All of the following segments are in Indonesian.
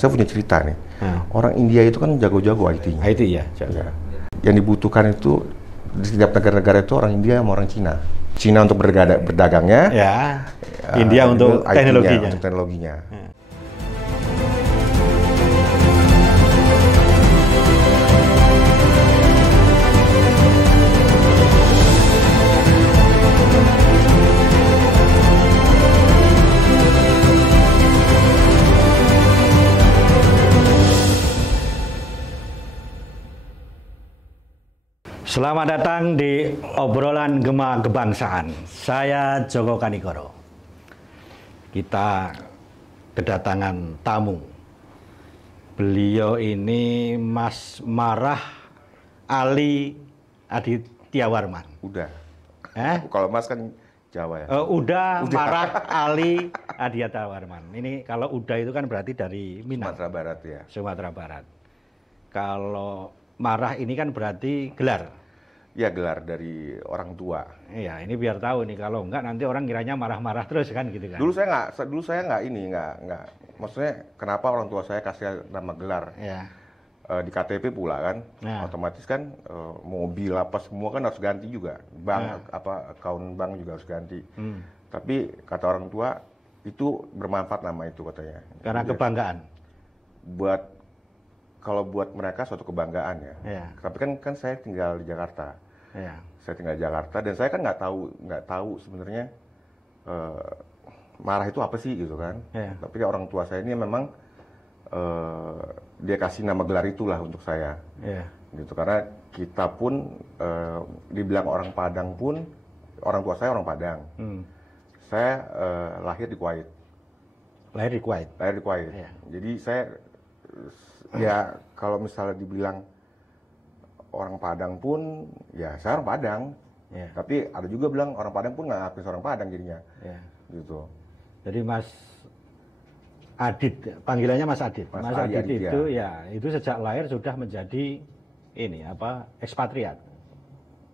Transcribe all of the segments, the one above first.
Saya punya cerita nih, orang India itu kan jago-jago IT-nya. IT ya, Ya. Yang dibutuhkan itu di setiap negara-negara itu orang India sama orang Cina. Cina untuk berdagangnya, ya. India untuk teknologinya. Untuk teknologinya. Ya. Selamat datang di obrolan Gema Kebangsaan. Saya Joko Kanigoro. Kita kedatangan tamu. Beliau ini Mas Marah Ali Adityawarman. Udah. Kalau Mas kan Jawa ya. Udah. Marah Ali Adityawarman. Ini kalau udah itu kan berarti dari Minang. Sumatera Barat ya. Sumatera Barat. Kalau Marah ini kan berarti gelar. Ya, gelar dari orang tua. Iya, ini biar tahu nih, kalau enggak nanti orang kiranya marah-marah terus kan gitu kan. Dulu saya nggak. Maksudnya kenapa orang tua saya kasih nama gelar? Iya. Di KTP pula kan, Nah. otomatis kan mobil apa semua kan harus ganti juga. Bank akun bank juga harus ganti. Tapi kata orang tua itu bermanfaat nama itu katanya. Karena kebanggaan. Kalau buat mereka suatu kebanggaan ya. Iya. Tapi kan saya tinggal di Jakarta. Iya. Saya tinggal di Jakarta dan saya kan nggak tahu sebenarnya marah itu apa sih gitu kan. Iya. Tapi orang tua saya ini memang dia kasih nama gelar itulah untuk saya. Iya. Gitu, karena kita pun dibilang orang Padang pun, orang tua saya orang Padang. Saya lahir di Kuwait. Lahir di Kuwait. Lahir di Kuwait. Iya. Jadi saya ya kalau misalnya dibilang orang Padang pun, ya saya orang Padang. Iya. Tapi ada juga bilang orang Padang pun nggak aktif orang Padang jadinya. Iya. Gitu. Jadi Mas Adit, panggilannya Mas Adit. Mas Mas Ali Adit Aditya. itu ya, itu sejak lahir sudah menjadi ekspatriat.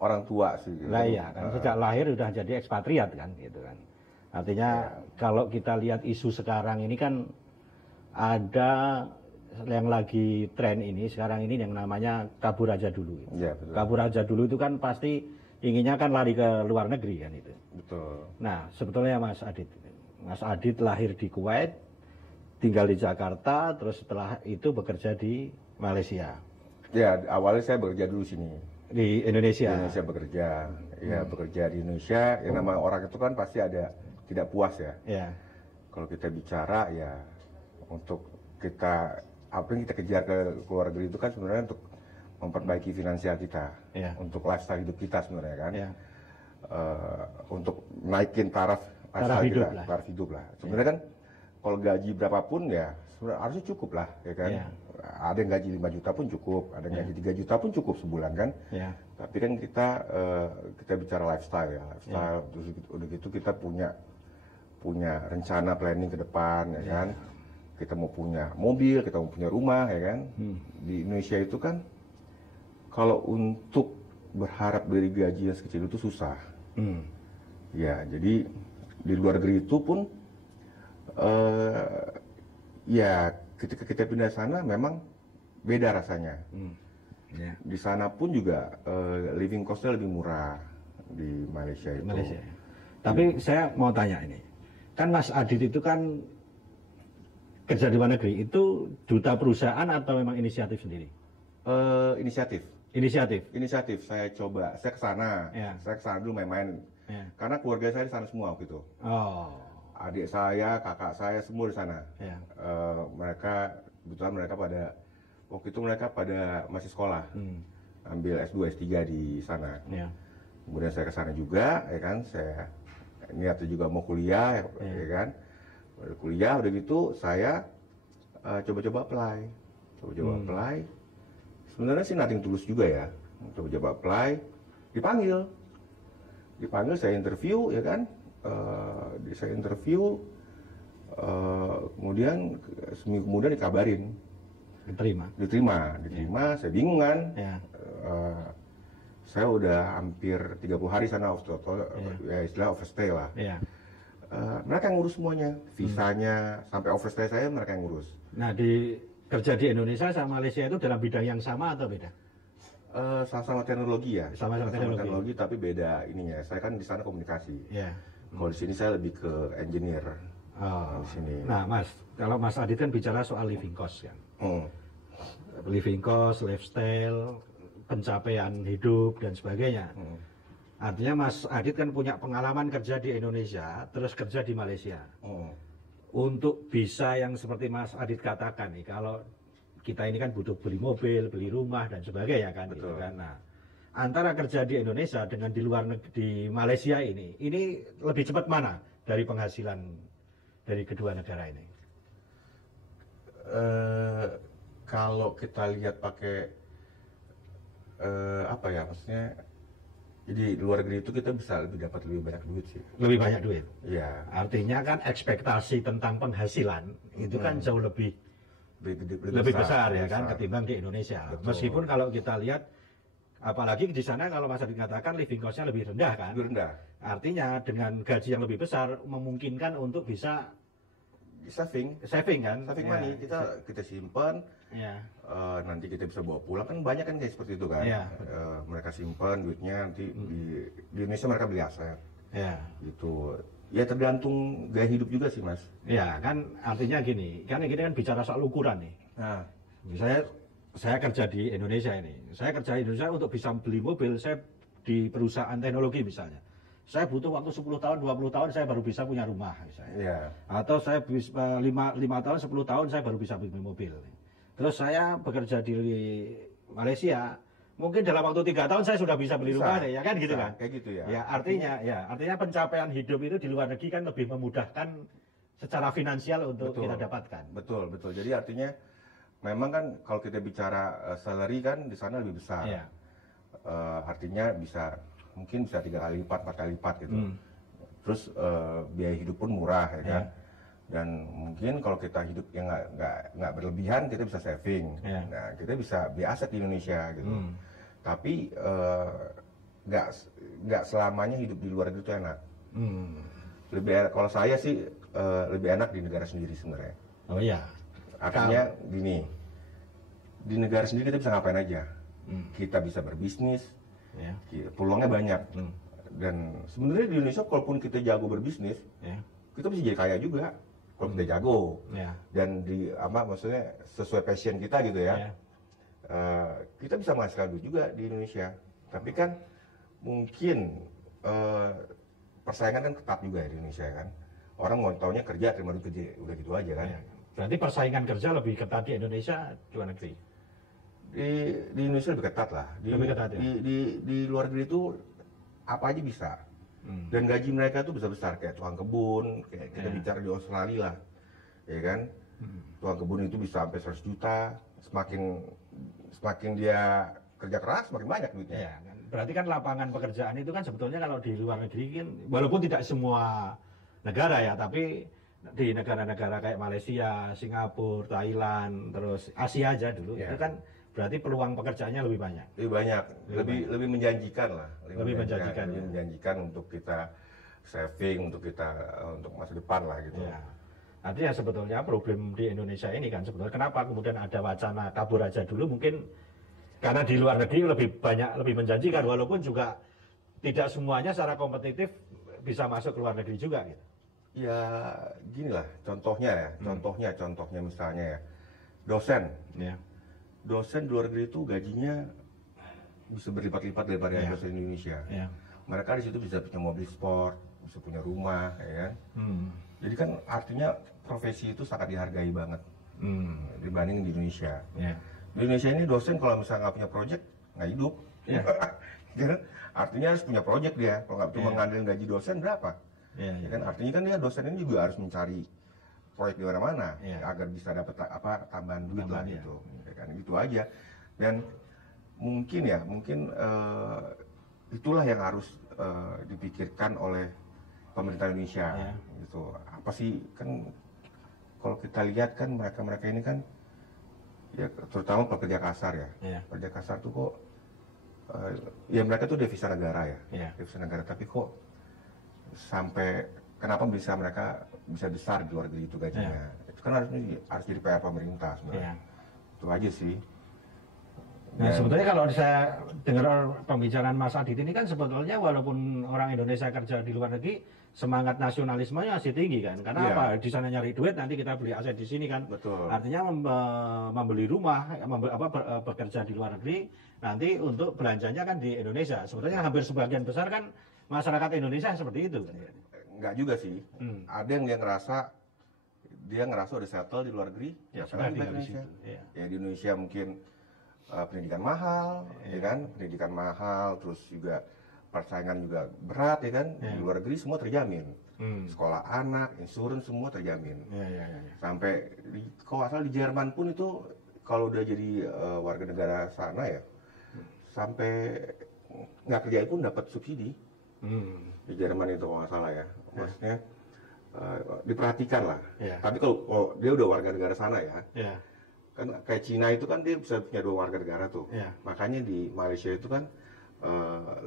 Orang tua sih. Gitu. Lah iya, kan sejak lahir sudah jadi ekspatriat kan gitu kan. Artinya kalau kita lihat isu sekarang ini kan ada yang lagi tren ini sekarang ini yang namanya kabur aja dulu. Ya, betul. Kabur aja dulu itu kan pasti inginnya kan lari ke luar negeri kan itu. Betul. Nah sebetulnya Mas Adit lahir di Kuwait, tinggal di Jakarta, terus setelah itu bekerja di Malaysia. Ya, awalnya saya bekerja dulu sini. Di Indonesia. Di Indonesia bekerja. Ya, bekerja di Indonesia. Yang nama orang itu kan pasti ada tidak puas ya. Ya. Kalau kita bicara ya untuk kita apa yang kita kejar ke luar negeri itu kan sebenarnya untuk memperbaiki finansial kita, untuk lifestyle hidup kita sebenarnya kan, untuk naikin taraf hidup kita, lah. taraf hidup lah. Sebenarnya kan kalau gaji berapapun ya sebenarnya harusnya cukup lah, ya kan. Ada yang gaji 5 juta pun cukup, ada yang gaji 3 juta pun cukup sebulan kan. Tapi kan kita bicara lifestyle ya, terus udah gitu kita punya rencana planning ke depan, ya kan. Kita mau punya mobil, kita mau punya rumah, ya kan. Di Indonesia itu kan kalau untuk berharap dari gaji yang sekecil itu susah. Ya, jadi di luar negeri itu pun ya ketika kita pindah sana memang beda rasanya. Di sana pun juga living cost-nya lebih murah di Malaysia itu. Tapi saya mau tanya ini, kan Mas Adit itu kan kerja di luar negeri, itu duta perusahaan atau memang inisiatif sendiri? Inisiatif. Inisiatif. Saya coba, saya ke sana dulu main-main. Karena keluarga saya di sana semua gitu. Adik saya, kakak saya semua di sana. Kebetulan waktu itu mereka pada masih sekolah, ambil S2, S3 di sana. Kemudian saya ke sana juga, ya kan. Saya niatnya juga mau kuliah, ya kan. Kuliah udah gitu saya coba-coba apply. Sebenarnya sih nothing tulus juga ya. Coba-coba apply, dipanggil saya interview, ya kan. Saya interview, kemudian seminggu kemudian dikabarin diterima. Saya bingung kan. Saya udah hampir 30 hari sana ya istilah overstay lah. Mereka yang ngurus semuanya, visanya sampai overstay saya mereka yang ngurus. Nah, kerja di Indonesia sama Malaysia itu dalam bidang yang sama atau beda? Sama-sama teknologi ya. Sama-sama teknologi, tapi beda ininya. Saya kan di sana komunikasi. Ya. Kalau di sini saya lebih ke engineer. Di sini. Nah, Mas, kalau Mas Adit kan bicara soal living cost kan. Living cost, lifestyle, pencapaian hidup dan sebagainya. Artinya Mas Adit kan punya pengalaman kerja di Indonesia, terus kerja di Malaysia. Untuk bisa yang seperti Mas Adit katakan nih, kalau kita ini kan butuh beli mobil, beli rumah dan sebagainya kan. Gitu kan. Nah, antara kerja di Indonesia dengan di luar negeri, di Malaysia ini lebih cepat mana dari penghasilan dari kedua negara ini? Kalau kita lihat pakai apa ya, maksudnya jadi luar negeri itu kita bisa dapat lebih banyak duit sih. Lebih banyak duit. Iya. Artinya kan ekspektasi tentang penghasilan itu kan jauh lebih besar ya kan ketimbang di Indonesia. Betul. Meskipun kalau kita lihat, apalagi di sana kalau Mas Adit katakan living cost-nya lebih rendah kan. Lebih rendah. Artinya dengan gaji yang lebih besar memungkinkan untuk bisa saving kan, saving money, kita simpan, nanti kita bisa bawa pulang, kan banyak kan kayak seperti itu kan. Mereka simpan duitnya, nanti di Indonesia mereka beli aset, gitu. Ya tergantung gaya hidup juga sih Mas. Ya kan, artinya gini kan bicara soal ukuran nih. Misalnya saya kerja di Indonesia ini, saya kerja di Indonesia untuk bisa beli mobil, saya di perusahaan teknologi misalnya. Saya butuh waktu 10 tahun, 20 tahun saya baru bisa punya rumah misalnya. Atau saya 5 tahun, 10 tahun saya baru bisa beli mobil. Terus saya bekerja di Malaysia, mungkin dalam waktu 3 tahun saya sudah bisa beli rumah ya kan gitu kan. Kayak gitu ya. Artinya pencapaian hidup itu di luar negeri kan lebih memudahkan secara finansial untuk kita dapatkan. Betul. Jadi artinya memang kan kalau kita bicara salary kan di sana lebih besar. Artinya mungkin bisa 3 kali lipat, 4 kali lipat gitu. Terus biaya hidup pun murah ya kan. Dan mungkin kalau kita hidup yang nggak berlebihan, kita bisa saving. Nah, kita bisa beli aset di Indonesia gitu. Tapi nggak selamanya hidup di luar negeri itu enak. Kalau saya sih lebih enak di negara sendiri sebenarnya. Oh iya. Artinya gini, di negara sendiri kita bisa ngapain aja. Kita bisa berbisnis. Peluangnya banyak. Dan sebenarnya di Indonesia kalaupun kita jago berbisnis, kita bisa jadi kaya juga kalau kita jago. Dan maksudnya sesuai passion kita gitu ya. Kita bisa menghasilkan duit juga di Indonesia. Tapi kan mungkin persaingan kan ketat juga ya di Indonesia kan. Orang mau taunya kerja, terima duit gede, udah gitu aja kan. Berarti persaingan kerja lebih ketat di Indonesia, luar negeri? Di Indonesia lebih ketat lah. Lebih ketat, ya? Di luar negeri itu apa aja bisa. Dan gaji mereka tuh besar-besar, kayak tukang kebun, kayak kita bicara di Australia lah, ya kan. Tukang kebun itu bisa sampai 100 juta. Semakin dia kerja keras, semakin banyak duitnya. Berarti kan lapangan pekerjaan itu kan sebetulnya kalau di luar negeri kan, walaupun tidak semua negara ya, tapi di negara-negara kayak Malaysia, Singapura, Thailand, terus Asia aja dulu, itu kan berarti peluang pekerjaannya lebih banyak. Lebih menjanjikan lah. Lebih menjanjikan untuk kita saving, untuk masa depan lah gitu. Artinya sebetulnya problem di Indonesia ini kan sebetulnya kenapa kemudian ada wacana kabur aja dulu, mungkin karena di luar negeri lebih menjanjikan, walaupun juga tidak semuanya secara kompetitif bisa masuk ke luar negeri juga gitu. Ya gini lah contohnya misalnya ya dosen. Dosen di luar negeri itu gajinya bisa berlipat-lipat daripada dosen di Indonesia. Mereka di situ bisa punya mobil sport, bisa punya rumah, ya kan. Jadi kan artinya profesi itu sangat dihargai banget dibanding di Indonesia. Di Indonesia ini dosen kalau misalnya nggak punya project nggak hidup. Artinya harus punya project dia. Kalau nggak cuma ngandelin gaji dosen berapa? Ya kan artinya kan dia dosen ini juga harus mencari proyek di mana-mana agar bisa dapat tambahan duit lah gitu. Ya kan gitu aja. Dan mungkin itulah yang harus dipikirkan oleh pemerintah Indonesia gitu. Apa sih kan kalau kita lihat kan mereka ini kan ya terutama pekerja kasar ya. Pekerja kasar tuh kok ya mereka tuh devisa negara devisa negara, tapi kok sampai kenapa mereka bisa besar di luar negeri itu gajinya. Itu kan harus jadi PR pemerintah sebenarnya. Itu aja sih. Nah, sebetulnya kalau saya dengar pembicaraan Mas Adit ini kan sebetulnya walaupun orang Indonesia kerja di luar negeri, semangat nasionalismenya masih tinggi kan. Karena apa? Di sana nyari duit, nanti kita beli aset di sini kan. Betul. Artinya membeli rumah, bekerja di luar negeri, nanti untuk belanjanya kan di Indonesia. Sebetulnya hampir sebagian besar kan masyarakat Indonesia seperti itu. Enggak juga sih. Ada yang dia ngerasa udah settle di luar negeri, ya sudah di Indonesia. Ya di Indonesia mungkin pendidikan mahal, ya kan? Pendidikan mahal, terus juga persaingan juga berat, ya kan? Di luar negeri semua terjamin. Sekolah anak, insurans semua terjamin. Sampai kalau asal di Jerman pun itu kalau udah jadi warga negara sana ya, sampai nggak kerja pun dapat subsidi. Di Jerman itu kalau nggak salah ya, maksudnya diperhatikan lah. Tapi kalau dia udah warga negara sana ya. Kan kayak Cina itu kan dia bisa punya 2 warga negara tuh. Makanya di Malaysia itu kan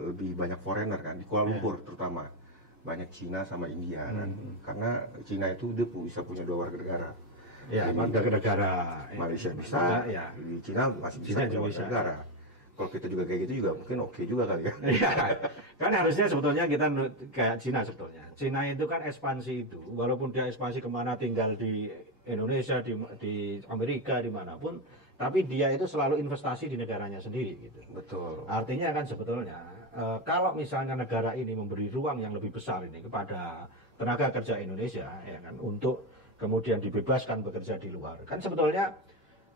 lebih banyak foreigner kan, di Kuala Lumpur terutama. Banyak Cina sama India kan. Karena Cina itu dia bisa punya 2 warga negara. Warga negara Malaysia bisa, di Cina masih bisa punya warga negara. Kalau kita juga kayak gitu juga mungkin oke juga kali ya. Kan harusnya sebetulnya kita kayak Cina sebetulnya. Cina itu kan ekspansi itu, walaupun dia ekspansi kemana, tinggal di Indonesia, di Amerika, dimanapun, tapi dia itu selalu investasi di negaranya sendiri gitu. Betul. Artinya kan sebetulnya kalau misalnya negara ini memberi ruang yang lebih besar ini kepada tenaga kerja Indonesia, ya kan, untuk kemudian dibebaskan bekerja di luar, kan sebetulnya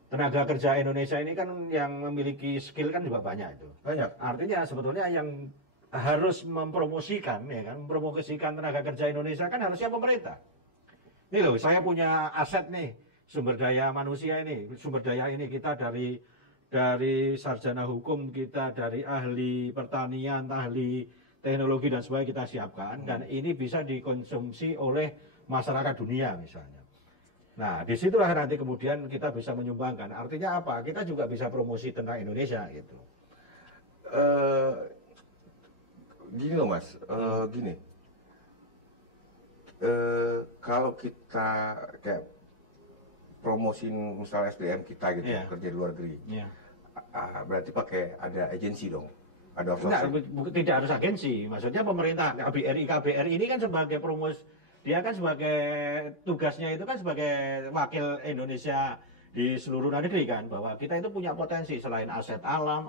tenaga kerja Indonesia ini kan yang memiliki skill kan juga banyak itu. Banyak. Artinya sebetulnya yang harus mempromosikan, ya kan, mempromosikan tenaga kerja Indonesia kan harusnya pemerintah. Ini loh, saya punya aset nih, sumber daya manusia ini, sumber daya ini kita dari sarjana hukum, kita dari ahli pertanian, ahli teknologi dan sebagainya kita siapkan, dan ini bisa dikonsumsi oleh masyarakat dunia misalnya. Nah, disitulah nanti kemudian kita bisa menyumbangkan. Artinya apa? Kita juga bisa promosi tentang Indonesia gitu. Gini loh Mas, gini. Kalau kita kayak promosiin misalnya SDM kita gitu, kerja di luar negeri, berarti pakai ada agensi dong, ada tidak harus agensi, maksudnya pemerintah KBRI ini kan sebagai dia kan sebagai tugasnya itu kan sebagai wakil Indonesia di seluruh negeri kan, bahwa kita itu punya potensi selain aset alam,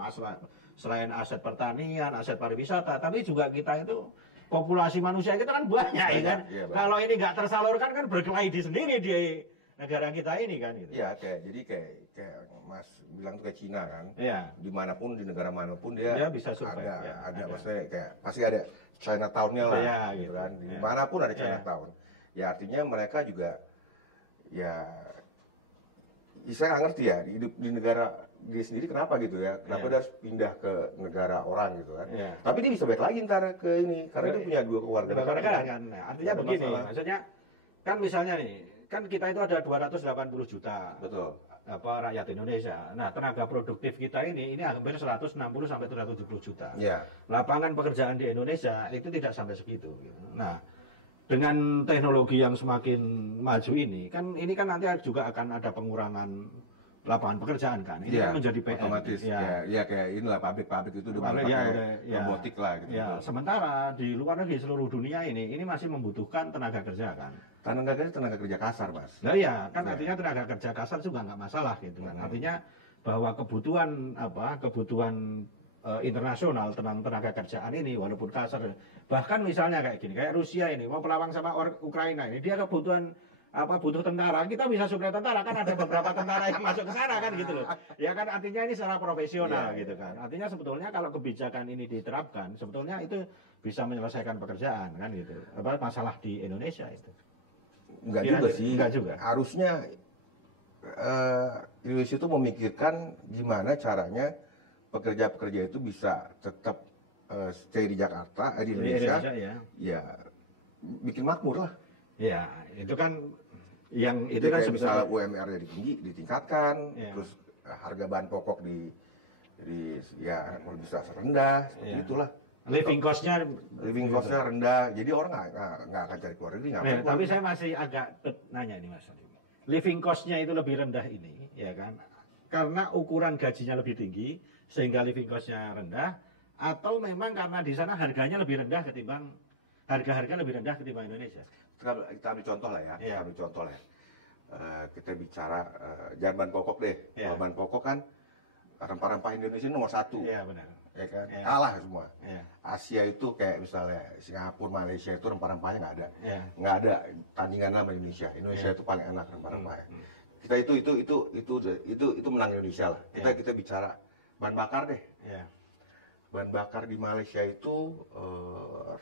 selain aset pertanian, aset pariwisata, tapi juga kita itu populasi manusia kita kan banyak ya kan. Kalau ini nggak tersalurkan kan berkelahi di sendiri di negara kita ini kan gitu. Iya, kayak Mas bilang tuh kayak Cina kan. Dimanapun, di negara manapun dia bisa survive. Ada maksudnya kayak pasti ada Chinatown-nya lah gitu kan. Dimanapun ada Chinatown. Ya artinya mereka juga ya saya nggak ngerti ya di negara dia sendiri kenapa gitu ya, kenapa dia harus pindah ke negara orang gitu kan. Tapi dia bisa balik lagi ntar ke ini karena dia punya 2 kewarganegaraan kan. Nah, artinya begini, maksudnya kan misalnya nih, kan kita itu ada 280 juta rakyat Indonesia. Nah, tenaga produktif kita ini hampir 160 sampai 170 juta. Lapangan pekerjaan di Indonesia itu tidak sampai segitu gitu. Nah, dengan teknologi yang semakin maju ini kan nanti juga akan ada pengurangan lapangan pekerjaan kan. Ini kan menjadi PR. Otomatis. Ya kayak inilah pabrik-pabrik itu udah pakai robotik lah gitu. Sementara di luar negeri seluruh dunia ini masih membutuhkan tenaga kerja kan. Tenaga kerja kasar, Mas. Nah iya, kan artinya tenaga kerja kasar juga nggak masalah gitu kan. Artinya bahwa kebutuhan internasional tentang tenaga kerjaan ini walaupun kasar, bahkan misalnya kayak gini, kayak Rusia ini mau pelawang sama Ukraina ini, dia kebutuhan butuh tentara, kita bisa suplai tentara kan, ada beberapa tentara yang masuk ke sana kan gitu loh. Ya kan artinya ini secara profesional gitu kan. Artinya sebetulnya kalau kebijakan ini diterapkan, sebetulnya itu bisa menyelesaikan pekerjaan kan gitu. Masalah di Indonesia itu. Enggak juga sih. Enggak juga. Harusnya Indonesia itu memikirkan gimana caranya pekerja-pekerja itu bisa tetap stay di Jakarta, di Indonesia, ya bikin makmur lah. Ya, itu kan yang itu jadi kan misalnya UMR-nya ditingkatkan, terus harga bahan pokok bisa rendah, seperti itulah. Living cost-nya rendah, jadi orang nggak akan cari keluar negeri. Tapi saya masih agak nanya nih Mas. living cost-nya itu lebih rendah ini, ya kan? Karena ukuran gajinya lebih tinggi, sehingga living cost-nya rendah, atau memang karena di sana harganya lebih rendah ketimbang harga-harga lebih rendah ketimbang Indonesia. Kita ambil contoh lah ya. Kita ambil contoh lah. Kita bicara jangan bahan pokok deh. Kalau bahan pokok kan rempah-rempah Indonesia nomor 1. Iya benar. Ya kan? Kalah semua. Asia itu kayak misalnya Singapura, Malaysia itu rempah-rempahnya nggak ada. Nggak ada tandingan sama Indonesia. Indonesia itu paling enak rempah-rempahnya. Kita itu menang Indonesia lah. Kita bicara bahan bakar deh. Bahan bakar di Malaysia itu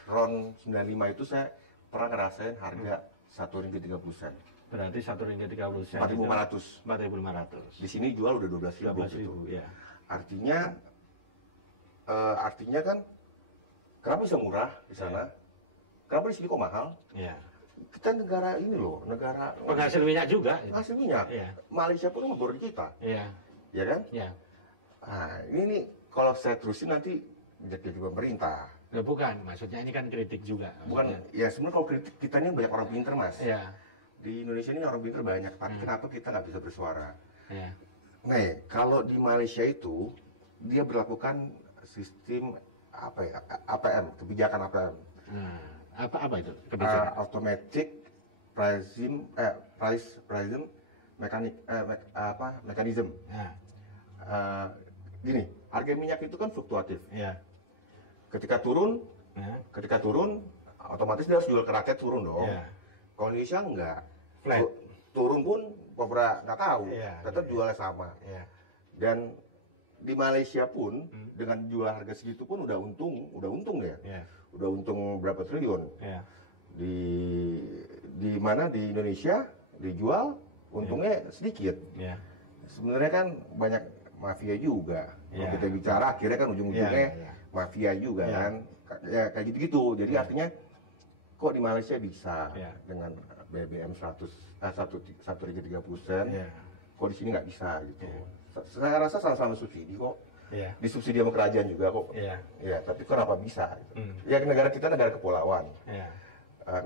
RON 95 itu saya pernah ngerasain harga Rp1.30. Berarti Rp1.30. 4.500. 4.500. Di sini jual udah 12.000. 12.000, ya. Artinya kan kenapa bisa murah di sana? Kenapa di sini kok mahal? Kita negara ini loh, negara penghasil minyak juga. Penghasil minyak. Malaysia pun ngebor di kita. Ya kan? Nah, ini kalau saya terusin nanti jadi pemerintah. Ya bukan, maksudnya ini kan kritik juga. Bukan, ya sebenarnya kalau kritik kita ini banyak orang pinter mas. Di Indonesia ini orang pinter banyak, tapi kenapa kita nggak bisa bersuara? Nih, kalau di Malaysia itu dia berlakukan sistem apa ya, APM, kebijakan APM. Apa itu kebijakan? Automatic pricing mechanism. Gini, harga minyak itu kan fluktuatif. Ketika turun, otomatis dia harus jual ke rakyat turun dong. Kalau Indonesia enggak, flat. Turun pun beberapa nggak tahu, tetap jualnya sama. Dan di Malaysia pun dengan jual harga segitu pun udah untung ya. Udah untung berapa triliun. Di mana di Indonesia dijual untungnya sedikit. Sebenarnya kan banyak mafia juga. Kalau kita bicara akhirnya kan ujung-ujungnya mafia juga kan. Ya kayak gitu-gitu. Jadi artinya kok di Malaysia bisa dengan BBM 1.30 sen, kok di sini nggak bisa gitu. Saya rasa sama-sama subsidi kok. Disubsidi sama kerajaan juga kok. Tapi kenapa bisa? Gitu. Ya negara kita negara kepulauan.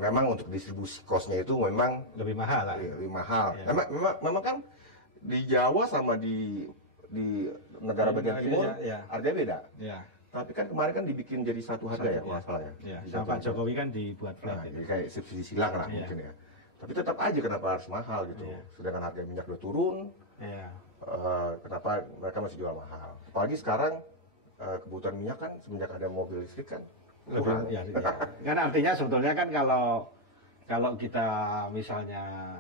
Memang untuk distribusi cost-nya itu memang lebih mahal lah. Lebih mahal. Memang kan di Jawa sama di negara bagian timur harganya beda. Tapi kan kemarin kan dibikin jadi satu harga ya, masalahnya. Sama Pak Jokowi kan dibuat flat. Jadi kayak subsidi silang lah mungkin ya. Tapi tetap aja kenapa harus mahal gitu. Sedangkan harga minyak udah turun. Kenapa mereka masih jual mahal? Apalagi sekarang kebutuhan minyak kan semenjak ada mobil listrik kan kurang. Kan artinya sebetulnya kan kalau kita misalnya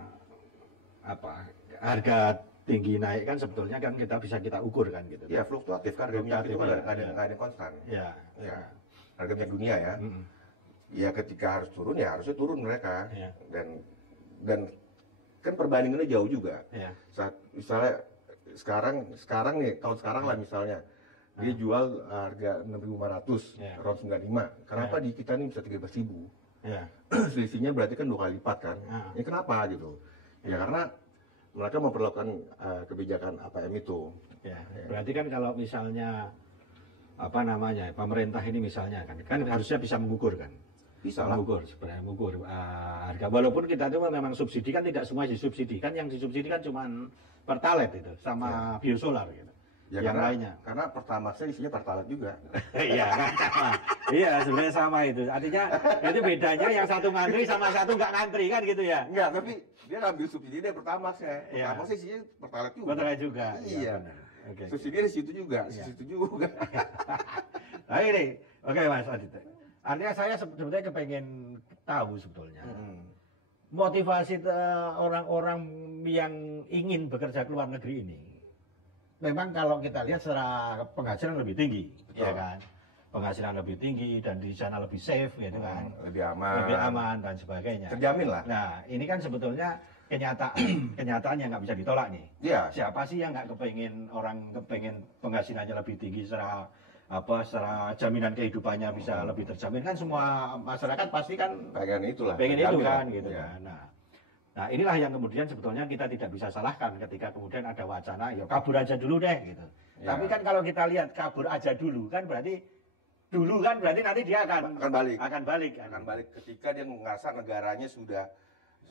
harga tinggi naik kan sebetulnya kan kita ukur kan gitu. Ya fluktuatif kan harga minyak itu kan nggak ada konstan. Harga minyak dunia ya. Ya ketika harus turun ya harusnya turun mereka. Dan kan perbandingannya jauh juga. Saat misalnya sekarang nih tahun sekarang lah misalnya dia jual harga 6.500 RON 95. Kenapa di kita ini bisa 13.000? Selisihnya berarti kan 2 kali lipat kan. Ini kenapa gitu? Ya karena mereka memperlakukan kebijakan APM itu. Berarti kan kalau misalnya pemerintah ini misalnya kan harusnya bisa mengukur kan. Bisa mengukur sebenarnya mengukur harga. Walaupun kita itu memang subsidi kan tidak semua disubsidi kan, yang disubsidi kan cuma Pertalite itu sama biosolar gitu. Yang lainnya. Karena Pertamaxnya isinya Pertalite juga. Iya kan sama. Iya sebenarnya sama itu. Artinya itu bedanya yang satu ngantri sama satu nggak ngantri kan gitu ya. Enggak, tapi dia ngambil subsidi dia Pertamaxnya. Pertamax isinya Pertalite juga. Pertalite juga. Iya. Subsidi di situ juga, di situ juga. Nah ini, oke Mas Adit. Artinya saya sebetulnya kepengen tahu sebetulnya motivasi orang-orang yang ingin bekerja ke luar negeri ini. Memang kalau kita lihat secara penghasilan lebih tinggi, ya kan? Penghasilan lebih tinggi dan di sana lebih safe, gitu kan? Lebih aman dan sebagainya. Terjamin lah. Nah, ini kan sebetulnya kenyataan yang nggak bisa ditolak nih. Siapa sih yang nggak kepengen penghasilannya lebih tinggi secara jaminan kehidupannya bisa lebih terjamin kan, semua masyarakat pasti kan pengen itu kan gitu kan. Nah inilah yang kemudian sebetulnya kita tidak bisa salahkan ketika kemudian ada wacana ya kabur aja dulu deh gitu. Tapi kan kalau kita lihat kabur aja dulu kan berarti nanti dia akan balik ketika dia merasa negaranya sudah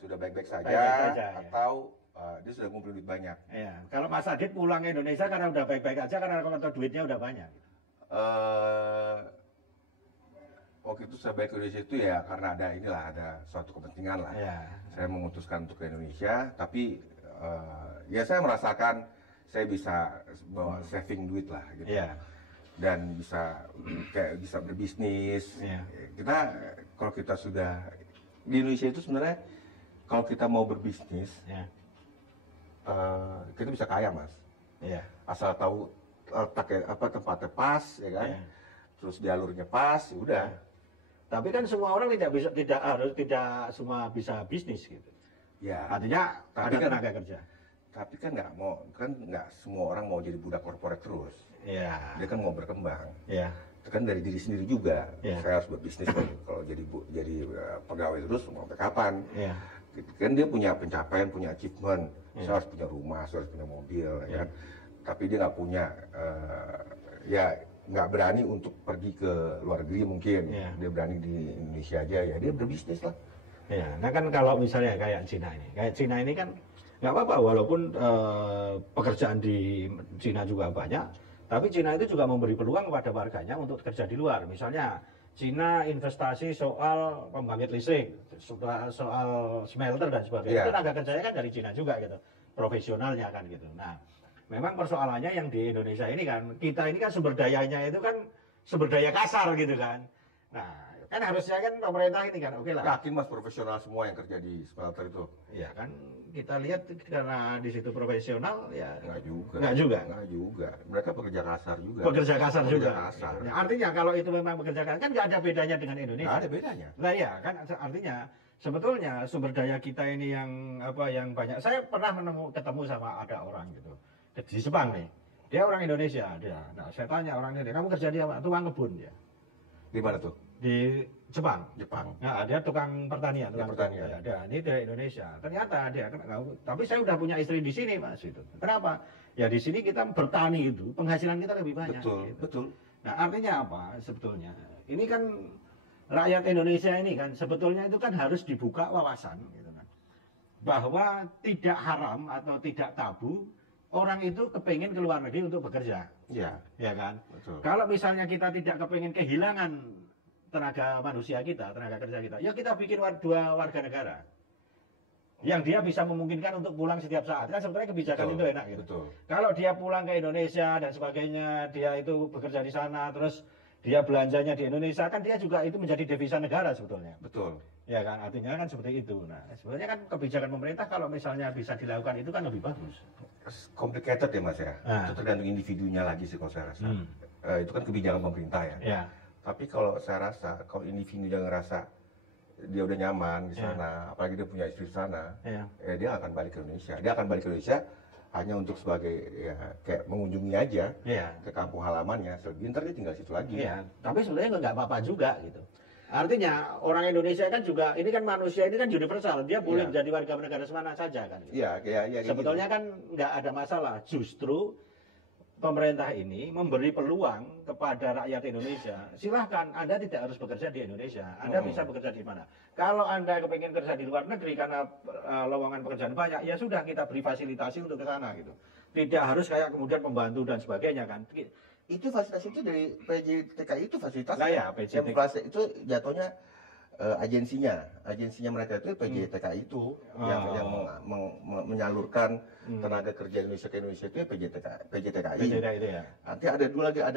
baik-baik saja, atau dia sudah ngumpulin duit banyak. Ya. Kalau Mas Adit pulang ke Indonesia karena udah baik-baik aja, karena kalau duitnya udah banyak. Waktu itu saya balik ke Indonesia itu ya karena ada suatu kepentingan lah. Ya. Saya memutuskan untuk ke Indonesia, tapi ya saya merasakan saya bisa bawa saving duit lah gitu. Ya. Dan bisa berbisnis. Ya. Kalau kita sudah di Indonesia itu sebenarnya kalau kita mau berbisnis, ya. Kita bisa kaya, Mas. Ya. Asal tahu tempatnya pas, ya kan. Ya. Terus jalurnya pas, ya udah. Ya. Tapi kan semua orang tidak semua bisa bisnis gitu. Ya. Artinya ada tenaga kerja. Tapi kan nggak semua orang mau jadi budak korporat terus. Ya. Dia kan mau berkembang. Ya. Itu kan dari diri sendiri juga. Ya. Saya harus berbisnis kalau jadi pegawai terus mau sampai kapan? Ya. Kan dia punya pencapaian, punya achievement. Ya. Saya harus punya rumah, saya harus punya mobil, ya kan. Tapi dia nggak punya, nggak berani untuk pergi ke luar negeri mungkin. Ya. Dia berani di Indonesia aja, ya dia berbisnis lah. Ya, nah kan kalau misalnya kayak Cina ini kan nggak apa-apa walaupun pekerjaan di Cina juga banyak, tapi Cina itu juga memberi peluang kepada warganya untuk kerja di luar. Misalnya Cina investasi soal pembangkit listrik, soal smelter dan sebagainya. Itu tenaga kerjanya kan dari Cina juga gitu, profesionalnya kan gitu. Nah, memang persoalannya yang di Indonesia ini kan, kita ini kan sumber dayanya itu kan sumber daya kasar gitu kan. Nah, kan harusnya kan pemerintah ini kan oke lah. Yakin Mas profesional semua yang kerja di smelter itu? Ya kan kita lihat karena di situ profesional ya nggak juga. Mereka pekerja kasar juga. Pekerja kasar. Ya, artinya kalau itu memang pekerja kasar kan nggak ada bedanya dengan Indonesia. Nggak ada bedanya. Nah ya kan artinya sebetulnya sumber daya kita ini yang banyak. Saya pernah ketemu sama ada orang gitu di Jepang nih. Dia orang Indonesia dia. Nah saya tanya orang Indonesia, kamu kerja di apa? Tukang kebun dia. Di mana tuh? Di Jepang. Nah, dia tukang pertanian. Ada. Ini dari Indonesia. Ternyata dia, tapi saya udah punya istri di sini, Mas. Itu. Kenapa? Ya di sini kita bertani itu penghasilan kita lebih banyak. Betul. Nah artinya apa sebetulnya? Ini kan rakyat Indonesia ini kan sebetulnya itu kan harus dibuka wawasan, gitu kan, bahwa tidak haram atau tidak tabu orang itu kepingin ke luar negeri untuk bekerja. Ya kan? Betul. Kalau misalnya kita tidak kepingin kehilangan tenaga manusia kita, tenaga kerja kita, ya kita bikin dua warga negara yang dia bisa memungkinkan untuk pulang setiap saat. Kan sebetulnya kebijakan itu enak gitu. Betul. Kalau dia pulang ke Indonesia dan sebagainya, dia itu bekerja di sana, terus dia belanjanya di Indonesia, kan dia juga itu menjadi devisa negara sebetulnya. Betul. Ya kan, artinya kan seperti itu. Nah, sebenarnya kan kebijakan pemerintah kalau misalnya bisa dilakukan itu kan lebih bagus. Complicated ya Mas ya. Itu tergantung individunya lagi sih kalau saya rasa. Itu kan kebijakan pemerintah ya. Tapi kalau saya rasa, kalau individunya ngerasa dia udah nyaman di sana, apalagi dia punya istri di sana, dia akan balik ke Indonesia. Dia akan balik ke Indonesia hanya untuk sebagai kayak mengunjungi aja ke kampung halamannya. Selebihnya ntar dia tinggal situ lagi. Tapi sebenarnya nggak apa-apa juga gitu. Artinya orang Indonesia kan juga, ini kan manusia ini kan universal, dia boleh menjadi warga negara mana saja kan. Sebetulnya gitu. Kan nggak ada masalah, justru pemerintah ini memberi peluang kepada rakyat Indonesia. Silahkan, Anda tidak harus bekerja di Indonesia, Anda bisa bekerja di mana. Kalau Anda kepingin kerja di luar negeri karena lowongan pekerjaan banyak, ya sudah kita beri fasilitasi untuk ke sana gitu. Tidak harus kayak kemudian pembantu dan sebagainya kan. Itu fasilitas itu dari PJTKI itu fasilitas. Nah ya, PJTKI itu jatuhnya agensinya mereka itu PJTKI itu yang menyalurkan tenaga kerja Indonesia ke Indonesia itu PJTKI. Itu ya. Nanti ada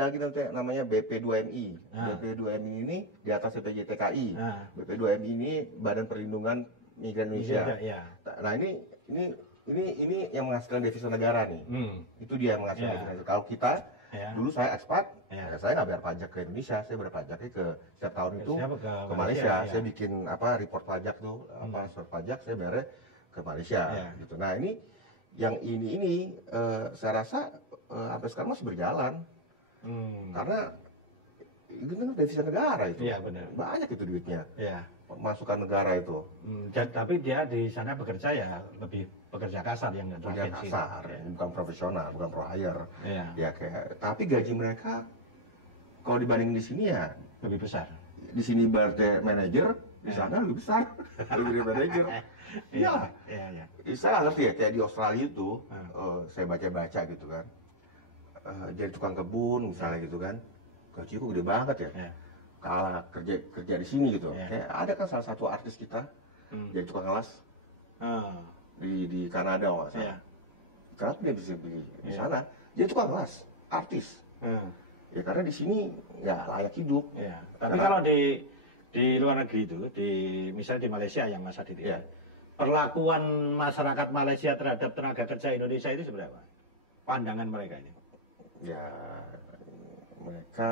lagi nanti namanya BP2MI. BP2MI ini di atasnya PJTKI. BP2MI ini Badan Perlindungan Migran Indonesia. Nah ini yang menghasilkan devisa negara nih. Itu dia yang menghasilkan devisa negara. Kalau kita dulu saya ekspat, saya nggak bayar pajak ke Indonesia, saya bayar pajaknya ke setiap tahun itu ke Malaysia. Saya bikin report pajak tuh, report pajak saya bayar ke Malaysia. Gitu. Nah yang ini saya rasa sampai sekarang masih berjalan, karena itu kan devisa negara itu, banyak itu duitnya, masukan negara itu. Tapi dia di sana bekerja ya lebih pekerja kasar yang pekerja kasar, bukan profesional, bukan pro hire. Ya kayak, tapi gaji mereka kalau dibanding di sini ya lebih besar. Di sini berarti manajer, di sana lebih besar, lebih dari manajer. Iya. Saya nggak ngerti ya, kayak di Australia itu, saya baca-baca gitu kan, jadi tukang kebun misalnya gitu kan, gaji kok gede banget ya, kalah kerja di sini gitu. Kayak ada kan salah satu artis kita jadi tukang alas di Kanada nggak salah. Kenapa dia bisa di sana? Dia tukang alas, artis. Ya karena di sini nggak layak hidup. Tapi kalau di luar negeri itu, misalnya di Malaysia yang Mas Adit, perlakuan masyarakat Malaysia terhadap tenaga kerja Indonesia itu seperti apa? Pandangan mereka ini? Ya mereka,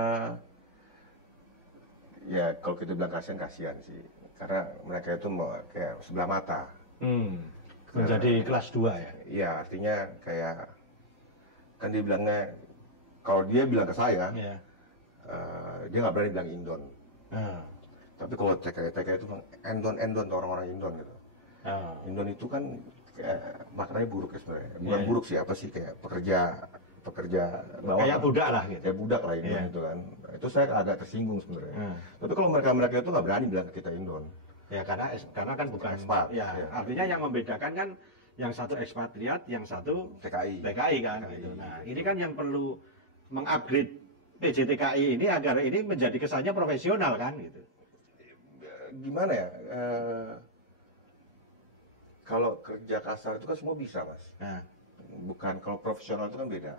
ya kalau kita bilang kasihan sih, karena mereka itu kayak sebelah mata. Menjadi kelas 2 ya? Iya, artinya kayak kan dia bilangnya, kalau dia bilang ke saya, dia nggak berani bilang Indon. Tapi kalau TKI itu endon tuh orang-orang Indon gitu. Indon itu kan maknanya buruk ya sebenarnya. Bukan buruk sih, apa sih, kayak pekerja bawah. Kayak budak lah gitu. Kayak budak lah Indon itu kan. Itu saya agak tersinggung sebenarnya. Tapi kalau mereka itu nggak berani bilang ke kita Indon. Ya karena kan bukan ekspat. Artinya yang membedakan kan yang satu ekspatriat, yang satu TKI kan gitu. Nah, ini kan yang perlu mengupgrade PJTKI ini agar ini menjadi kesannya profesional kan gitu. Gimana ya? Kalau kerja kasar itu kan semua bisa, Mas. Bukan, kalau profesional itu kan beda.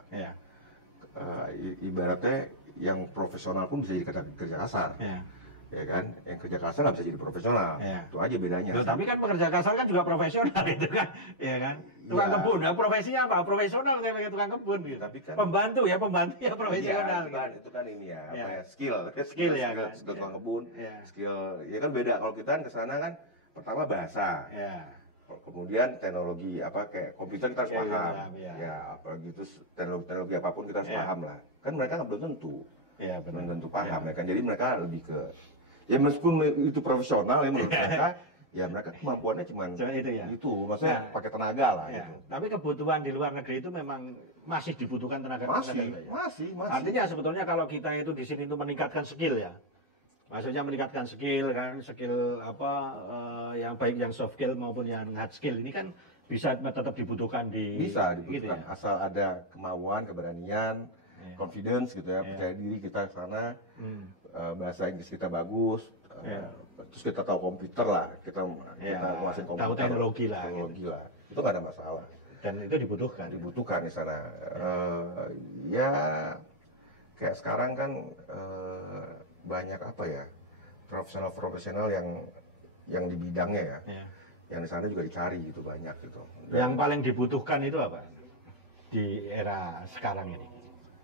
Ibaratnya yang profesional pun bisa jadi kerja kasar. Ya kan, yang kerja kasar nggak bisa jadi profesional. Itu aja bedanya. Loh, tapi kan pekerja kasar kan juga profesional gitu kan, ya kan. Tukang kebun, nah, profesinya apa? Profesional kayak tukang kebun gitu. Tapi kan pembantu ya profesional. Itu kan ini ya, apa ya, skill ya kan. Skill tukang kebun, skill, ya kan beda. Kalau kita kan kesana kan, pertama bahasa. Kemudian teknologi, apa kayak komputer kita harus paham. Ya, apalagi itu teknologi apapun kita harus paham lah. Kan mereka belum tentu. Belum tentu paham ya kan. Jadi mereka lebih ke, ya meskipun itu profesional ya menurut mereka, ya mereka kemampuannya cuma itu, maksudnya pakai tenaga lah. Gitu. Tapi kebutuhan di luar negeri itu memang masih dibutuhkan tenaga kerja. Masih. Artinya sebetulnya kalau kita itu di sini itu meningkatkan skill ya, maksudnya meningkatkan skill kan, skill apa yang baik yang soft skill maupun yang hard skill ini kan bisa tetap dibutuhkan bisa dibutuhkan gitu ya? Asal ada kemauan, keberanian, confidence gitu ya, percaya diri kita ke sana, bahasa Inggris kita bagus, terus kita tahu komputer lah, kita menguasai komputer, tahu teknologi lah, itu nggak ada masalah. Dan itu dibutuhkan di sana. Ya kayak sekarang kan banyak apa ya, profesional yang di bidangnya ya, yang di sana juga dicari gitu, banyak gitu. Yang paling dibutuhkan itu apa di era sekarang ini?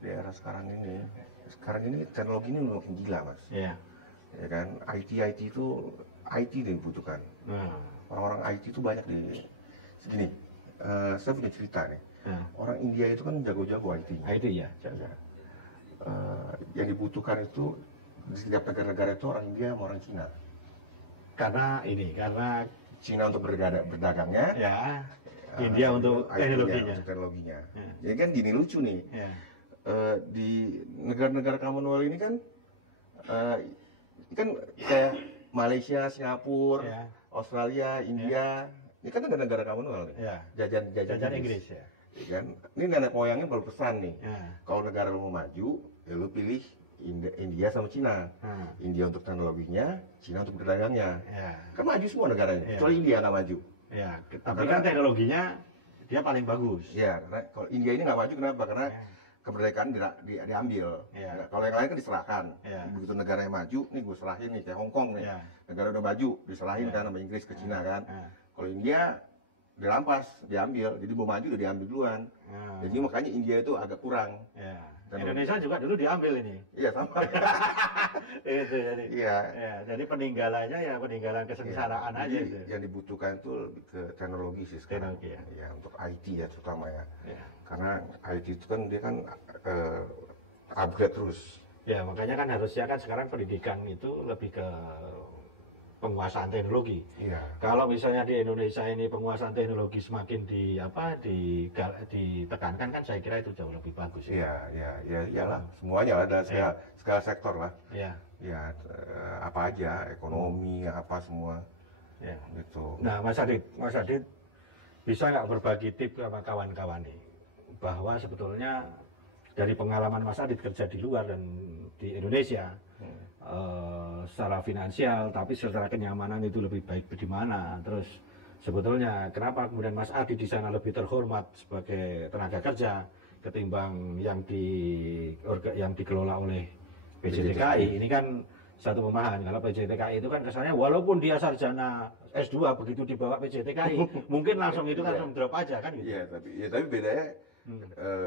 Di era sekarang ini teknologi ini makin gila, Mas. Ya kan, IT itu dibutuhkan. Orang-orang IT itu banyak di segini. Saya punya cerita nih. Orang India itu kan jago-jago IT-nya. IT ya. Yang dibutuhkan itu di setiap negara-negara itu orang India sama orang Cina. Karena Cina untuk berdagangnya. India untuk teknologinya. Ya kan gini, lucu nih. Di negara-negara Commonwealth ini kan kayak Malaysia, Singapura, Australia, India, ini kan negara-negara Commonwealth nih. Jajan Inggris ya. Kan ini nenek moyangnya baru pesan nih. Kalau negara lu mau maju, ya lu pilih India sama Cina. India untuk teknologinya, Cina untuk berdagangnya. Kan maju semua negaranya, kecuali India nggak maju. Tapi kan teknologinya dia paling bagus. Karena kalau India ini nggak maju, kenapa? Karena kemerdekaan diambil. Kalau yang lain kan diserahkan. Begitu negaranya maju, nih gue serahin nih, kayak Hong Kong nih. Negara udah maju, diserahin kan sama Inggris ke Cina kan. Kalau India dirampas, diambil, jadi mau maju udah diambil duluan. Jadi makanya India itu agak kurang. Indonesia juga dulu diambil ini. Iya sama. Itu jadi. Jadi peninggalannya ya peninggalan kesengsaraan aja itu. Yang dibutuhkan itu lebih ke teknologi sih sekarang. Untuk IT ya terutama ya. Karena IT itu kan dia kan upgrade terus. Makanya kan harusnya kan sekarang pendidikan itu lebih ke penguasaan teknologi. Iya. Kalau misalnya di Indonesia ini penguasaan teknologi semakin ditekankan kan saya kira itu jauh lebih bagus. Iya, iyalah. Semuanya ada segala sektor lah. Iya. Ya, apa aja, ekonomi, apa semua. Ya. Gitu. Nah, Mas Adit bisa nggak berbagi tips sama kawan-kawan nih bahwa sebetulnya dari pengalaman Mas Adit kerja di luar dan di Indonesia, secara finansial, tapi secara kenyamanan itu lebih baik di mana? Terus sebetulnya kenapa kemudian Mas Adit di sana lebih terhormat sebagai tenaga kerja ketimbang yang dikelola oleh PJTKI? Ini kan satu pemahaman, kalau PJTKI itu kan kesannya walaupun dia sarjana S2 begitu dibawa PJTKI mungkin langsung itu kan langsung drop aja kan gitu. Iya, tapi bedanya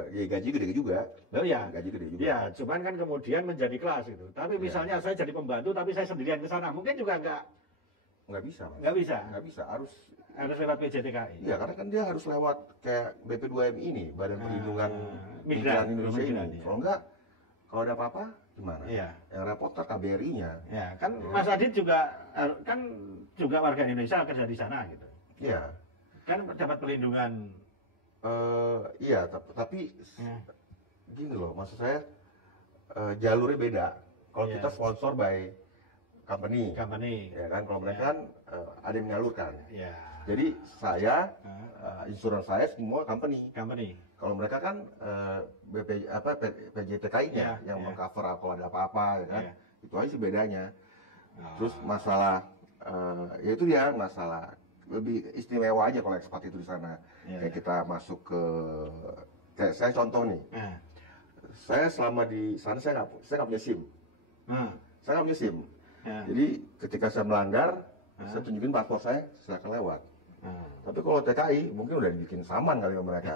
ya gaji gede juga. Oh iya. Gaji gede juga. Ya, cuman kan kemudian menjadi kelas gitu. Tapi misalnya saya jadi pembantu tapi saya sendirian ke sana, mungkin juga nggak bisa. Mas. Nggak bisa. Harus lewat PJTKI. Iya, karena kan dia harus lewat kayak BP2M ini, Badan Perlindungan Migran Indonesia ini. Kalau enggak, kalau ada apa-apa gimana? Iya. Yang repot kan KBRI-nya. Ya, kan Mas Adit juga warga Indonesia kerja di sana gitu. Iya. Kan dapat pelindungan. Iya, tapi gini loh, maksud saya jalurnya beda. Kalau kita sponsor by company, ya kan. Kalau mereka kan ada yang menyalurkan. Iya. Jadi saya, insurans saya semua company. Kalau mereka kan PJTKI-nya yang mengcover kalau ada apa-apa, ya kan. Itu aja sih bedanya. Terus masalah, ya itu dia masalah lebih istimewa aja kalau ekspat itu di sana. Kayak kita masuk ke, kayak saya contoh nih. Saya selama di sana saya nggak punya SIM. Saya nggak punya SIM. Jadi ketika saya melanggar, saya tunjukin paspor saya, silakan lewat. Tapi kalau TKI mungkin udah dibikin saman kali sama mereka,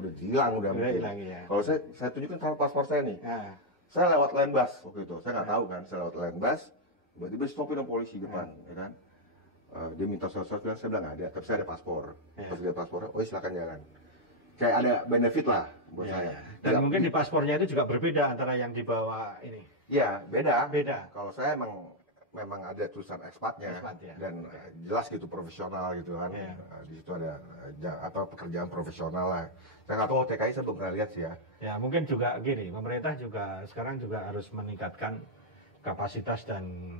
udah hilang mungkin. Kalau saya tunjukin paspor saya nih, saya lewat line bus waktu itu, saya nggak tahu kan, saya lewat line bus, tiba-tiba stopin sama polisi depan, ya kan. Dia minta sosok, saya bilang nggak ada, tapi saya ada paspor. Pas dia paspornya, oh silakan jalan. Kayak ada benefit lah buat saya. Dan mungkin di paspornya itu juga berbeda antara yang dibawa ini. Iya, beda. Beda. Kalau saya memang ada tulisan ekspatnya dan jelas gitu profesional gitu kan. Di situ ada pekerjaan profesional lah. Saya nggak tahu TKI saya belum pernah lihat sih ya. Ya mungkin juga gini, pemerintah juga sekarang juga harus meningkatkan kapasitas dan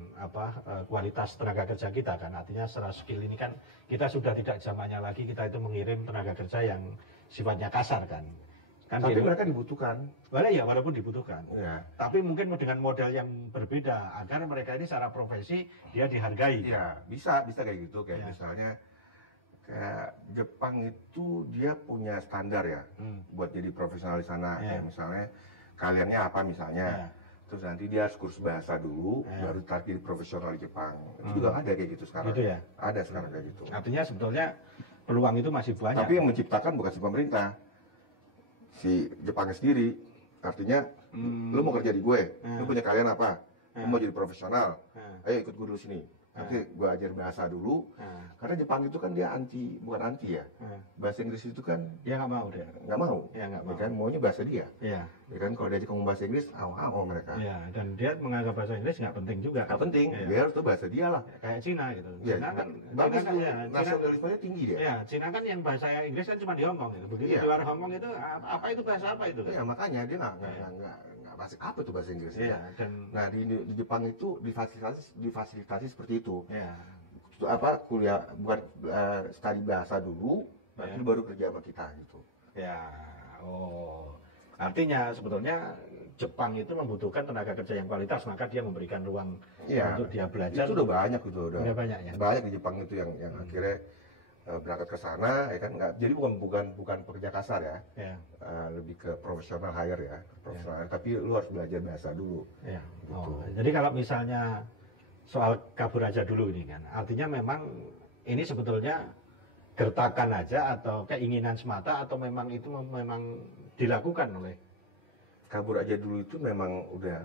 kualitas tenaga kerja kita kan. Artinya secara skill ini kan kita sudah tidak zamannya lagi kita itu mengirim tenaga kerja yang sifatnya kasar kan. Tapi mereka dibutuhkan. Walaupun dibutuhkan. Ya. Tapi mungkin dengan model yang berbeda agar mereka ini secara profesi dia dihargai. Iya, bisa kayak gitu. Kayak misalnya kayak Jepang itu dia punya standar ya buat jadi profesional di sana. Kayak misalnya kaliannya apa misalnya. Terus nanti dia harus kursus bahasa dulu, baru jadi profesional di Jepang. Itu juga ada kayak gitu sekarang. Gitu ya? Ada sekarang kayak gitu. Artinya sebetulnya peluang itu masih banyak. Tapi yang menciptakan bukan si pemerintah, si Jepangnya sendiri. Artinya, lu mau kerja di gue, lu punya kalian apa? Lu mau jadi profesional, ayo ikut gue dulu sini. Nanti gue ajar bahasa dulu, karena Jepang itu kan dia bukan anti ya. Bahasa Inggris itu kan dia nggak mau dia. Nggak mau. Ya, nggak mau. Ya kan maunya bahasa dia. Iya. Ya kan kalau diajak ngomong bahasa Inggris, awal mereka. Iya. Dan dia menganggap bahasa Inggris nggak penting juga. Nggak penting. Dia harus tuh bahasa dia lah. Kayak Cina gitu. Ya, Cina kan bagus tuh. Nasionalismenya tinggi dia. Iya. Cina kan yang bahasa Inggris kan cuma di Hong Kong gitu. Begitu di luar Hong Kong itu apa itu bahasa apa itu? Iya makanya dia nggak bahasa apa tuh bahasa Inggris. Iya. Nah di Jepang itu difasilitasi seperti itu. Iya. Kuliah buat studi bahasa dulu, nanti baru kerja sama kita gitu. Ya, artinya sebetulnya Jepang itu membutuhkan tenaga kerja yang kualitas, maka dia memberikan ruang untuk dia belajar. Itu udah banyak gitu, udah banyak ya. Banyak di Jepang itu yang akhirnya berangkat ke sana, ya kan nggak. Jadi bukan pekerja kasar ya, lebih ke profesional hire ya, profesional. Tapi lu harus belajar bahasa dulu. Ya. Gitu. Jadi kalau misalnya soal kabur aja dulu ini kan, artinya memang ini sebetulnya gertakan aja atau keinginan semata atau memang itu memang dilakukan oleh kabur aja dulu itu memang udah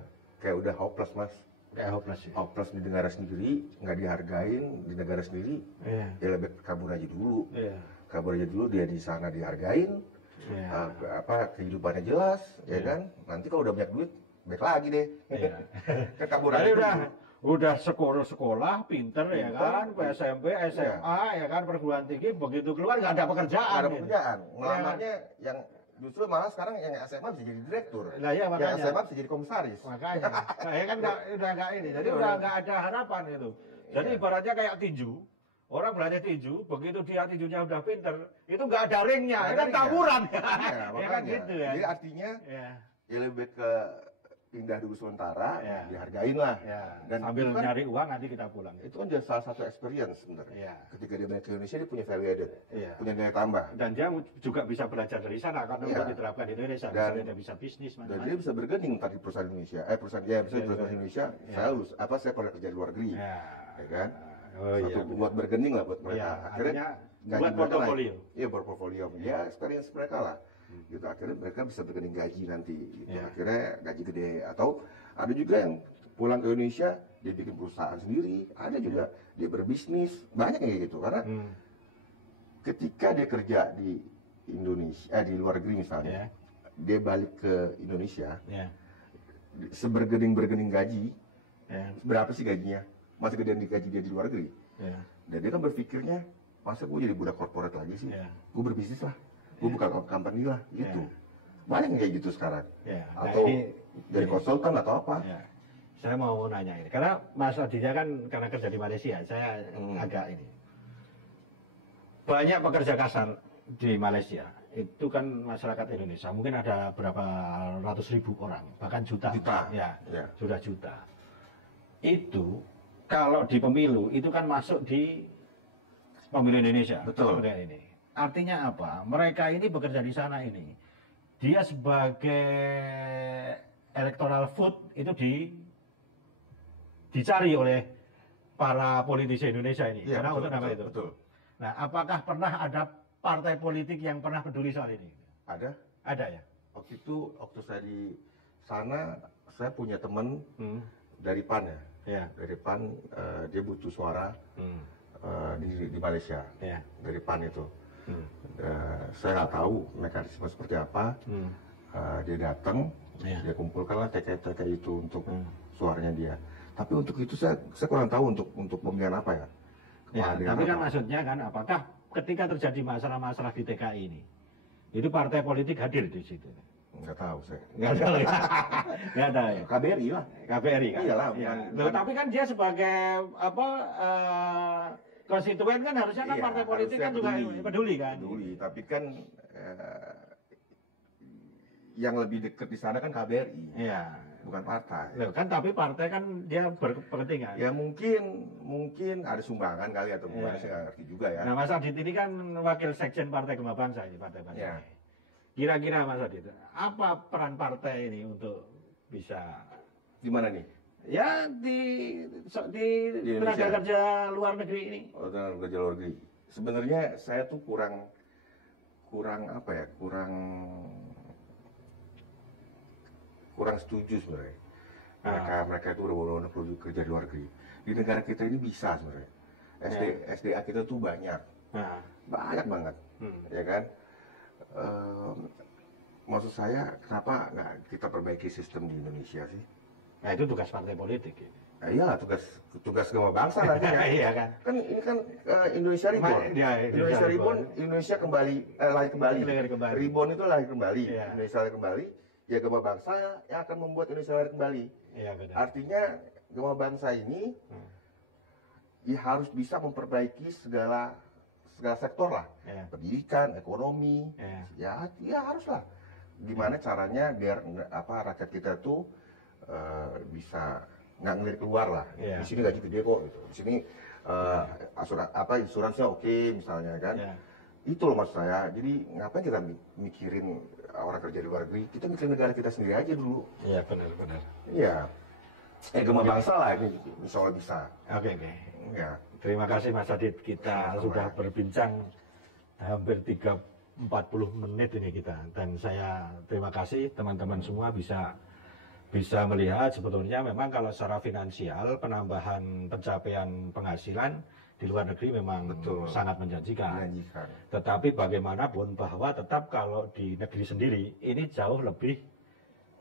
hopeless mas. Kayak hopeless ya? Hopeless di negara sendiri, nggak dihargain di negara sendiri, ya lebih kabur aja dulu. Kabur aja dulu, dia di sana dihargain, kehidupannya jelas, ya kan. Nanti kalau udah banyak duit, baik lagi deh. Kan kabur aja dulu. udah sekolah pinter ya kan, SMP, SMA ya kan, perguruan tinggi, begitu keluar nggak ada pekerjaan. Nggak ada pekerjaan. Ngelamarnya yang justru malah sekarang yang SMA bisa jadi direktur. Nah, ya, makanya. Yang SMA bisa jadi komisaris. Makanya. Saya kan udah nggak ini. Jadi udah nggak ada harapan itu. Jadi ibaratnya kayak tinju. Orang berlatih tinju, begitu dia tinjunya udah pinter, itu nggak ada ringnya, itu kan tawuran. Ya kan gitu ya. Jadi artinya ya lebih ke pindah dulu sementara, dihargain lah. Dan sambil kan, nyari uang nanti kita pulang. Itu kan jadi salah satu experience sebenarnya. Ketika dia balik ke Indonesia, dia punya value added, punya nilai tambah. Dan dia juga bisa belajar dari sana karena udah diterapkan di Indonesia. Dan dia bisa bisnis. Dan dia bisa bergening tadi perusahaan Indonesia. Perusahaan Indonesia. Saya pernah kerja di luar negeri, ya kan? Buat bergening lah buat mereka. Akhirnya buat portofolio. Iya, portofolio. Ya experience mereka lah. Gitu, akhirnya mereka bisa bergening gaji nanti gitu. Akhirnya gaji gede. Atau ada juga yang pulang ke Indonesia dia bikin perusahaan sendiri, ada juga dia berbisnis, banyak kayak gitu. Karena ketika dia kerja di Indonesia, di luar negeri misalnya, dia balik ke Indonesia, sebergening gaji, berapa sih gajinya, masih gedean di gaji dia di luar negeri. Dan dia kan berpikirnya, masa gue jadi budak korporat lagi sih, gue berbisnis lah, gue buka company lah, gitu. Banyak yang kayak gitu sekarang. Atau dari konsultan atau apa. Saya mau nanya ini, karena Mas Adinya kan karena kerja di Malaysia, saya agak ini. Banyak pekerja kasar di Malaysia, itu kan masyarakat Indonesia, mungkin ada berapa ratus ribu orang, bahkan juta. Sudah juta. Itu kalau di pemilu, itu kan masuk di pemilu Indonesia. Betul. Ini. Artinya apa? Mereka ini bekerja di sana ini. Dia sebagai electoral vote itu dicari oleh para politisi Indonesia ini. Karena untuk nama itu. Betul. Nah, apakah pernah ada partai politik yang pernah peduli soal ini? Ada. Ada ya? Waktu saya di sana, saya punya teman dari PAN ya. Dari PAN, dia butuh suara di Malaysia. Dari PAN itu. Saya nggak tahu mekanisme seperti apa. Dia datang, dia kumpulkanlah TK itu untuk suaranya dia. Tapi untuk itu saya kurang tahu untuk pemilihan apa ya. Tapi kan maksudnya kan, apakah ketika terjadi masalah-masalah di TKI ini, itu partai politik hadir di situ? Nggak tahu saya. Nggak tahu ya? Nggak tahu ya? KBRI lah. KBRI kan? Iyalah. Tapi kan dia sebagai konstituen kan harusnya kan partai politik kan juga peduli kan? Peduli, tapi kan yang lebih dekat di sana kan KBRI. Bukan partai. Loh, kan tapi partai kan dia berkepentingan. Ya mungkin ada sumbangan kali atau bukan, saya nggak ngerti juga ya. Nah, Mas Adit ini kan wakil sekjen Partai Gema Bangsa ini, Partai Bangsa. Kira-kira Mas Adit, apa peran partai ini untuk bisa di mana nih? Ya di tenaga kerja luar negeri ini. Oh, tenaga kerja luar negeri. Sebenarnya saya tuh kurang apa ya? Kurang setuju sebenarnya. Mereka itu udah perlu kerja di luar negeri. Di negara kita ini bisa sebenarnya. SDA kita tuh banyak. Banyak banget. Ya kan? Maksud saya, kenapa nggak kita perbaiki sistem di Indonesia sih? Nah, itu tugas partai politik. Nah, iyalah tugas Gema Bangsa nanti kan. Iya kan. Kan ini kan Indonesia Reborn. Indonesia Reborn, Indonesia kembali lahir kembali. Reborn itu lahir kembali. Indonesia lahir kembali. Ya Gema Bangsa yang akan membuat Indonesia lahir kembali. Artinya Gema Bangsa ini ya harus bisa memperbaiki segala sektor lah. Pendidikan, ekonomi. Ya haruslah. Gimana caranya biar rakyat kita tuh bisa nggak ngelirik keluar lah. Di sini gaji gede kok gitu. Di sini asuransinya oke misalnya kan. Itu loh maksud saya. Jadi ngapain kita mikirin orang kerja di luar negeri? Kita mikirin negara kita sendiri aja dulu. Iya benar. Iya. Gema Bangsa lah ini, insya Allah bisa. Oke. Ya. Terima kasih Mas Adit. Kita sudah berbincang hampir 40 menit ini kita. Dan saya terima kasih teman-teman semua bisa melihat sebetulnya memang kalau secara finansial penambahan pencapaian penghasilan di luar negeri memang sangat menjanjikan. Tetapi bagaimanapun bahwa tetap kalau di negeri sendiri ini jauh lebih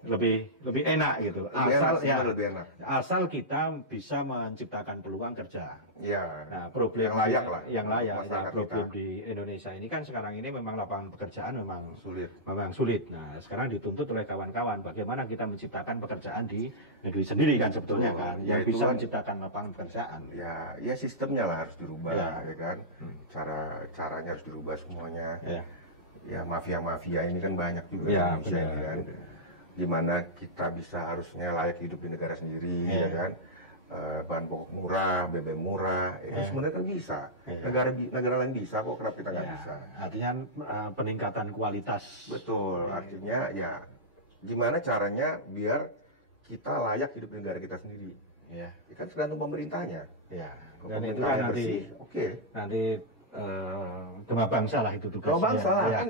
lebih enak gitu. Lebih enak. Asal kita bisa menciptakan peluang kerja. Ya. Nah, problem yang layak lah. Yang layak. Nah, problem kita di Indonesia ini kan sekarang ini memang lapangan pekerjaan memang sulit. Nah, sekarang dituntut oleh kawan-kawan bagaimana kita menciptakan pekerjaan di negeri sendiri kan sebetulnya kan, yang bisa menciptakan lapangan pekerjaan. Ya sistemnya lah harus dirubah, ya kan. Caranya harus dirubah semuanya. Ya mafia-mafia ini kan banyak juga di Indonesia ini kan. Gimana kita bisa harusnya layak hidup di negara sendiri, ya kan. Bahan pokok murah, BBM murah, itu sebenarnya kan bisa. Negara lain bisa kok, kenapa kita nggak bisa? Artinya peningkatan kualitas. Betul, artinya ya gimana caranya biar kita layak hidup di negara kita sendiri. Ya kan tergantung pemerintahnya. Dan itu kan nanti, nanti Gema Bangsa lah itu tugasnya. Gema Bangsa lah, kan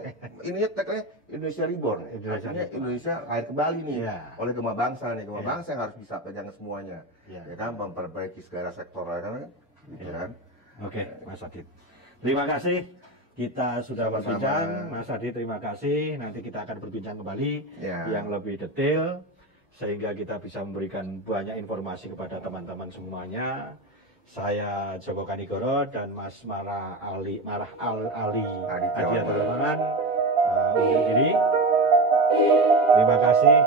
ininya tagline Indonesia Reborn. Artinya Indonesia lahir kembali nih oleh Gema Bangsa nih. Gema Bangsa yang harus bisa pegang semuanya. Ya kan, memperbaiki segala sektor kan. Gitu kan. Oke, Mas Adit. Terima kasih. Kita sudah berbincang, Mas Adit terima kasih. Nanti kita akan berbincang kembali yang lebih detail sehingga kita bisa memberikan banyak informasi kepada teman-teman semuanya. Saya Joko Kanigoro dan Mas Marah Ali Aditya Tulamangan undur diri. Terima kasih.